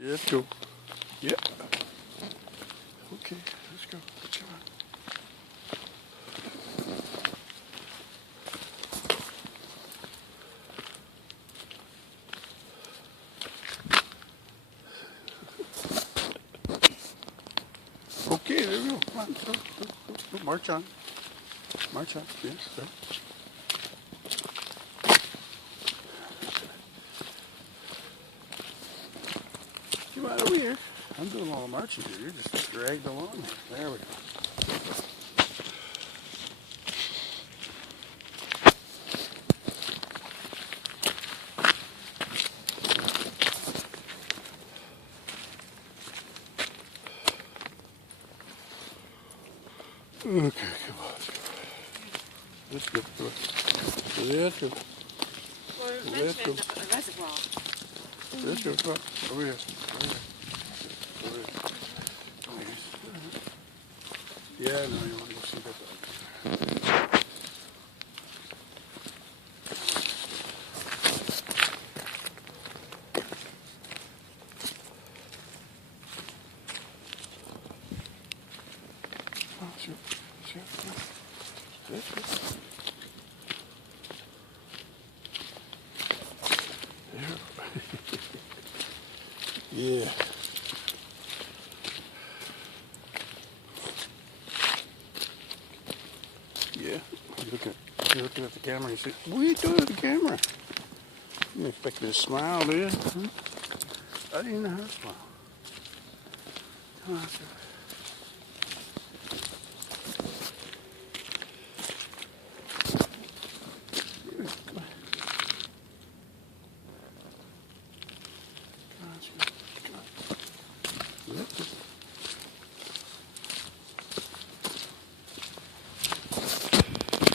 Yeah, let's go. Yep. Okay, let's go. Come on. Okay, there we go. Come on, go. March on. March on. Yes, go. Come on over here. I'm doing all the marching here. You're just dragged along. There we go. Okay, come on. Let's go. Let's go. Let's go. Reservoir. Let's go. Come on. Over here. Over here. Over here. Yeah, no, you want to go see that dog. Oh, sure. Sure. Let's go. Yeah. Yeah. You're looking at the camera. You say, "What are you doing at the camera?" You didn't expect me to smile, do you? I didn't know how to smile. Come on,